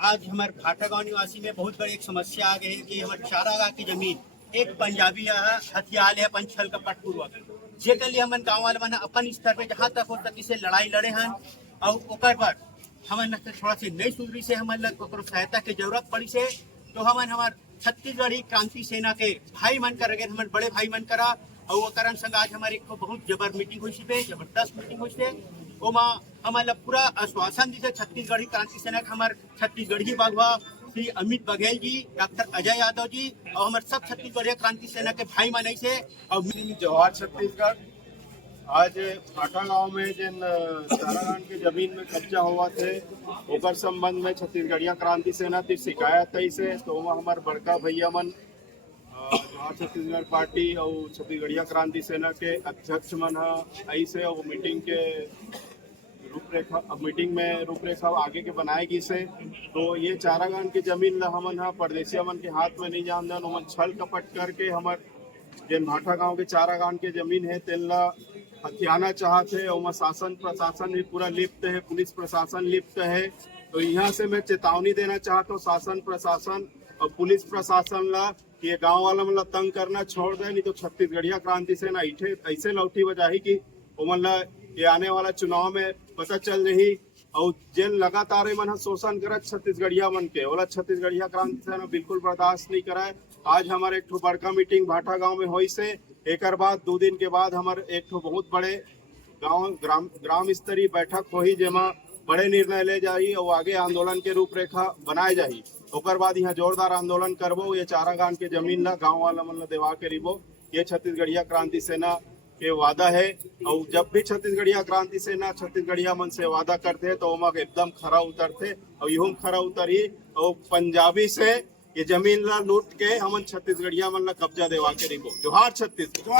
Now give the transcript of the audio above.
आज हमारे भाटा गांव निवासी में बहुत बड़ी एक समस्या आ गई है कि हमारे चारागाह की जमीन एक पंजाबी हथियार है अपन छल कपट पूर्वक जेकर लिए हमन गाँव वाले मन अपन स्तर पे जहाँ तक हो सके से लड़ाई लड़े हन और ओकर पर हमन थोड़ा सी नई सुधरी से हमन लग सहायता की जरूरत पड़ी से तो हमन हमार छत्तीसगढ़ी क्रांति सेना के भाई मन कर गए हमारे बड़े भाई मन करा और वो करण संग आज हमारे एक बहुत जबर मीटिंग हुई पे जबरदस्त मीटिंग हुई से ओमा हमारा पूरा आश्वासन दी छत्तीसगढ़ी क्रांति सेना के हमारे छत्तीसगढ़ी बागवा श्री अमित बघेल जी, डॉक्टर अजय यादव जी और हमारे सब छत्तीसगढ़ी क्रांति सेना के भाई मन से और जवाहर छत्तीसगढ़ आज भाटा गांव में जिन चारागाह के जमीन में कब्जा हुआ थे ओकर संबंध में छत्तीसगढ़िया क्रांति सेना की शिकायत है से तो हमारे बड़का भैया मन जवाहर छत्तीसगढ़ पार्टी और छत्तीसगढ़िया क्रांति सेना के अध्यक्ष मन ऐसे और मीटिंग के मीटिंग में रूपरेखा आगे के बनाएगी से तो ये चारागाह की जमीन ला हमन परदेसिया मन के हाथ में नहीं जान दन ओमन छल कपट करके हमार जिन भाटा गांव के चारागाह के जमीन है तेन ला हथियाना चाहते और शासन प्रशासन भी पूरा लिप्त है, पुलिस प्रशासन लिप्त है। तो यहाँ से मैं चेतावनी देना चाहता हूँ शासन प्रशासन और पुलिस प्रशासन ला कि ये गाँव वाला मतलब तंग करना छोड़ दे, नहीं तो छत्तीसगढ़िया क्रांति सेना ऐसे लौटी बजाही कि ओमन ला ये आने वाला चुनाव में पता चल रही और जिन लगातार मन शोषण करत छत्तीसगढ़िया मन के ओला छत्तीसगढ़िया क्रांति सेना बिल्कुल बर्दाश्त नहीं कराए। आज हमारे एक बड़का मीटिंग भाटा गांव में हुई से एक बाद 2 दिन के बाद हमारे एक बहुत बड़े गांव ग्राम स्तरीय बैठक हुई जेमा बड़े निर्णय ले जाही और आगे आंदोलन के रूपरेखा बनाए जाही। ओकर बाद यहाँ जोरदार आंदोलन करबो, ये चारागाह के जमीन ला गाँव वाला मन ला देवा के रिबो, ये छत्तीसगढ़िया क्रांति सेना के वादा है। और जब भी छत्तीसगढ़िया क्रांति सेना छत्तीसगढ़िया मन से वादा करते तो ओमा एकदम खरा उतरते और यूं खरा उतरी और पंजाबी से ये जमीन ला लूट के हमन छत्तीसगढ़िया मन ला कब्जा देवा के रिबो। जोहार छत्तीसगढ़।